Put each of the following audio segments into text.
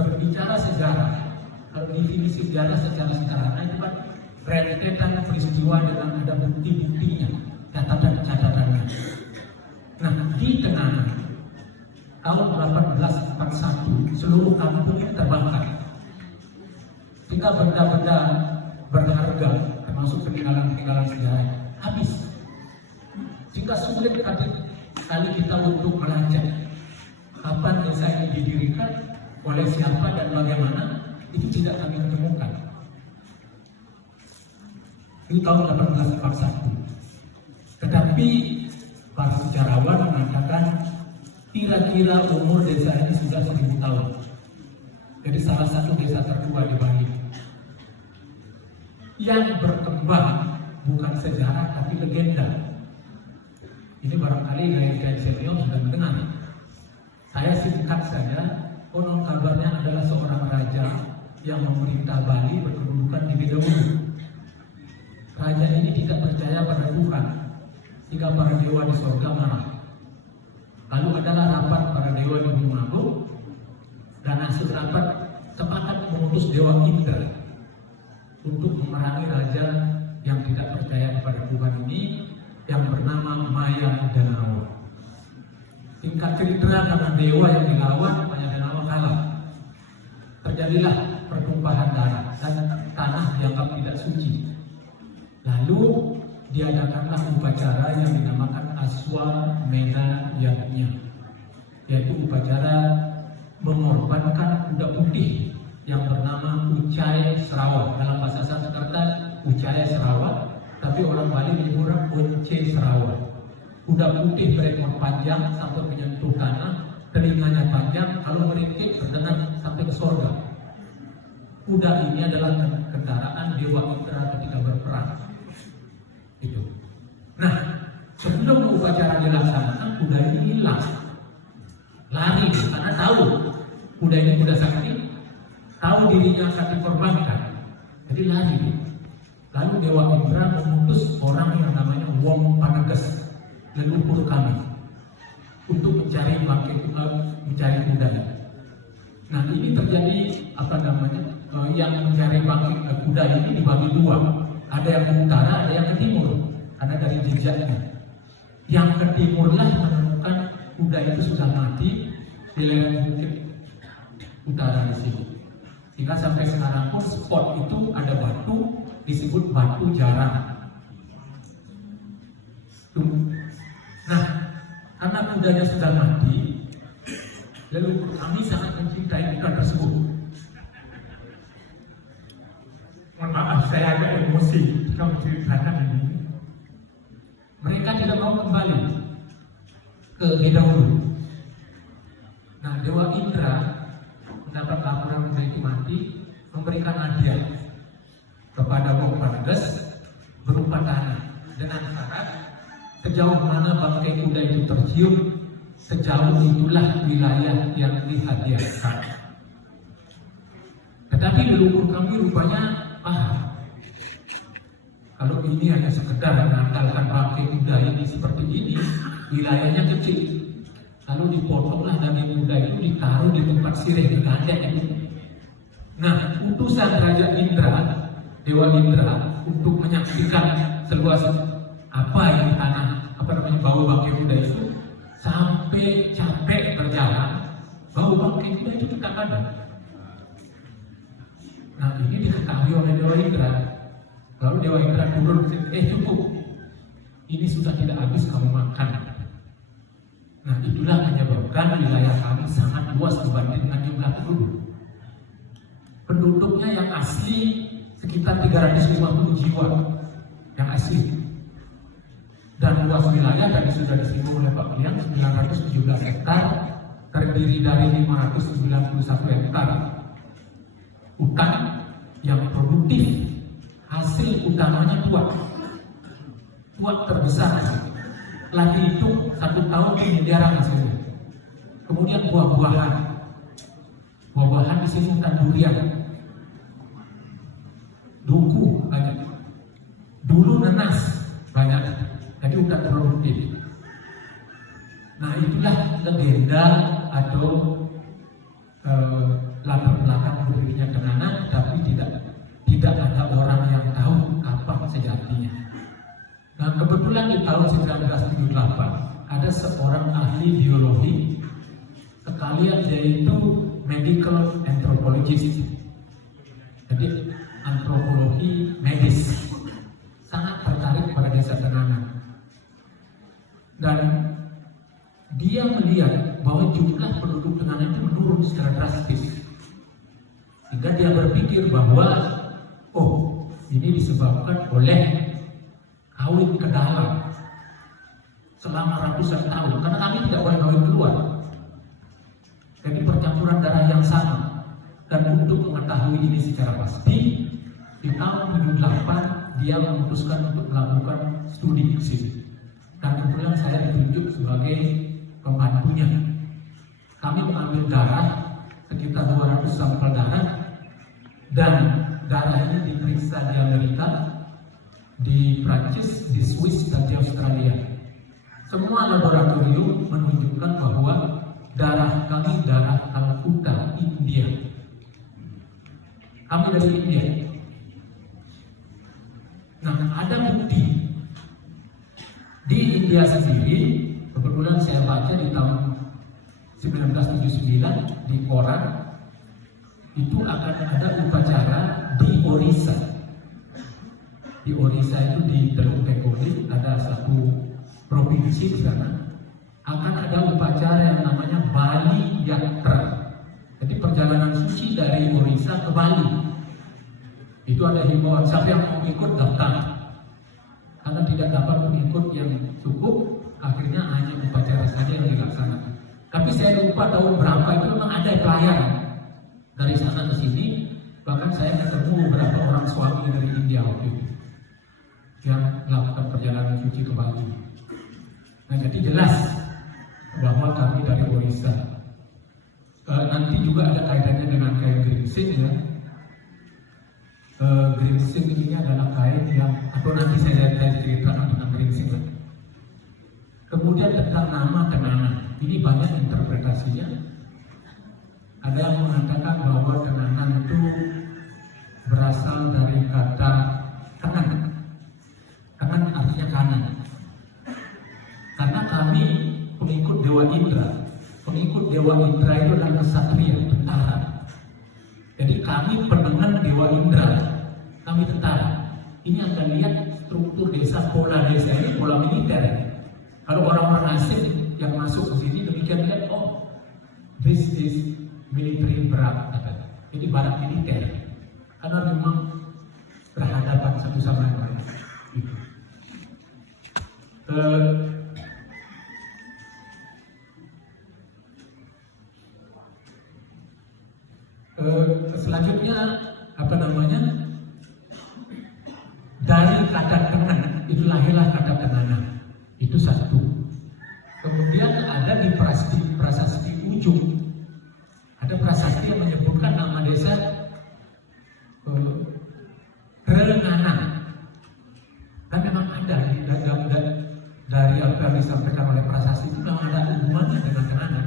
berbicara sejarah, kalau definisi sejarah secara sederhana itu kan rentetan peristiwa dengan ada bukti-buktinya, catatan-catatannya. Nah, di tengah tahun 1841 seluruh kampung terbakar, sehingga benda-benda berharga termasuk peninggalan-peninggalan sejarah habis, sehingga sulit kali kita untuk melacak kapan desa ini didirikan, oleh siapa dan bagaimana, itu tidak kami temukan. Itu tahun 1841. Tetapi para sejarawan mengatakan kira-kira umur desa ini sudah 1000 tahun. Jadi salah satu desa tertua di Bali. Yang berkembang bukan sejarah tapi legenda. Ini barangkali dari senior sudah mendengar. Saya singkat saja, konon kabarnya adalah seorang raja yang memerintah Bali berkedudukan di Bedawulu. Raja ini tidak percaya pada Tuhan, sehingga para dewa di surga marah. Lalu adalah rapat para dewa di Gunung Agung, dan hasil rapat sepakat mengutus dewa Indra untuk memerangi raja yang tidak percaya kepada Tuhan ini, yang bernama Maya Danawa. Singkat cerita, karena dewa yang dilawan, Maya Danawa kalah. Terjadilah pertumpahan darah dan tanah dianggap tidak suci. Lalu diadakanlah upacara yang dinamakan Aswamedha Yajna, yaitu upacara mengorbankan kuda putih yang bernama Ucai Serawa. Dalam bahasa Sanskerta Ucai Serawa, tapi orang Bali menyebut Once Serawa. Kuda putih berekor panjang sampai menyentuh tanah, telinganya panjang, kalau merintih berdengar sampai ke surga. Kuda ini adalah kendaraan Dewa Indra ketika berperang. Itu. Nah, sebelum upacara dilaksanakan, kuda ini hilang, lari karena tahu kuda ini kuda sakti, tahu dirinya akan dikorbankan, jadi lari. Lalu Dewa Indra mengutus orang yang namanya Wong Paneges, leluhur kami, untuk mencari mencari kuda. Nah, ini terjadi yang mencari kuda ini dibagi dua. Ada yang ke utara, ada yang ke timur. Ada dari jejaknya. Yang ke timurlah menemukan kuda itu sudah mati di lereng bukit utara di sini. Sehingga sampai sekarang pun spot itu ada batu disebut batu jarang. Nah, karena kudanya sudah mati, lalu kami sangat mencintai kuda tersebut. Mohon maaf, saya agak emosi jika menceritakan ini. Mereka tidak mau kembali ke Bedawulu. Nah, Dewa Indra mendapat laporan kuda itu mati, memberikan hadiah kepada Wong Paneges berupa tanah dengan syarat sejauh mana bangkai kuda itu tercium, sejauh itulah wilayah yang dihadiahkan. Tetapi leluhur kami rupanya paham kalau ini hanya sekedar mengandalkan bangkai kuda ini seperti ini, wilayahnya kecil. Lalu dipotonglah daging kuda itu, ditaruh di tempat sirih, digandeng itu. Nah, utusan Raja Indra, Dewa Indra, untuk menyaksikan seluas apa ini tanah, bau bangkai kuda itu, sampai capek berjalan, bau bangkai kuda itu tetap ada. Nah, ini diketahui oleh Dewa Indra. Lalu Dewa Indra turun, cukup, ini sudah tidak habis kamu makan. Nah, itulah menyebabkan wilayah kami sangat luas dibanding dengan jumlah penduduk. Penduduknya yang asli sekitar 350 jiwa yang asli. Dan luas wilayah tadi sudah disinggung oleh Pak Liang, 917 hektar, terdiri dari 591 hektar hutan yang produktif. Hasil utamanya tuak terbesar. Lagi itu 1 tahun miliaran hasilnya. Kemudian buah-buahan di sini hutan durian, duku banyak, dulu nenas banyak, jadi hutan produktif. Nah, itulah legenda atau latar Kebetulan di tahun 1978 ada seorang ahli biologi, sekalian yaitu medical anthropologist, jadi antropologi medis, sangat tertarik pada desa Tenganan. Dan dia melihat bahwa jumlah penduduk Tenganan itu menurun secara drastis. Sehingga dia berpikir bahwa, oh, ini disebabkan oleh kawin ke dalam selama ratusan tahun, karena kami tidak boleh kawin keluar. Jadi percampuran darah yang sama. Dan untuk mengetahui ini secara pasti, di tahun 78 dia memutuskan untuk melakukan studi ke sini. Dan kebetulan saya ditunjuk sebagai pembantunya. Kami mengambil darah, sekitar 200 sampel darah, dan darah ini diperiksa di Amerika, di Prancis, di Swiss, dan di Australia. Semua laboratorium menunjukkan bahwa darah kami darah Calcutta, India. Kami dari India. Nah, ada bukti di India sendiri. Kebetulan saya baca di tahun 1979 di koran itu akan ada upacara di Orissa. Di Orissa itu di Teluk Bengkulu, ada satu provinsi di sana, akan ada upacara yang namanya Bali Yatra. Jadi perjalanan suci dari Orissa ke Bali. Itu ada himbauan, siapa yang mau ikut daftar. Karena tidak dapat mengikut yang cukup, akhirnya hanya upacara saja yang dilaksanakan. Tapi saya lupa tahun berapa itu memang ada pelayaran dari sana ke sini. Bahkan saya ketemu beberapa orang suami dari India waktu itu yang melakukan perjalanan suci ke Bali. Nah, jadi jelas bahwa kami dari Orissa. Nanti juga ada kaitannya dengan kain geringsing ya. Geringsing ini adalah kain yang, atau nanti saya ceritakan tentang geringsing. Kemudian tentang nama Tenganan, ini banyak interpretasinya. Ada yang mengatakan bahwa Tenganan itu berasal dari kata kanan. Kanan artinya kanan. Karena kami pengikut Dewa Indra. Pengikut Dewa Indra itu adalah kesatria, tentara. Jadi kami pendengar Dewa Indra, kami tentara. Ini akan lihat struktur desa, pola desa ini pola militer. Kalau orang-orang asing yang masuk ke sini demikian lihat, oh, this is military barak. Jadi barak militer. Karena memang berhadapan satu sama lain. Selanjutnya apa namanya, dari kata Tengan itu lahirlah kata Tenganan, itu satu. Kemudian ada di prasasti ujung, ada prasasti yang menyebutkan nama desa Renganan. Dan memang ada dari apa yang disampaikan oleh prasasti itu memang ada hubungannya dengan Tenganan.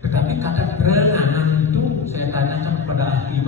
Tetapi kata Renganan itu saya tanyakan kepada ahli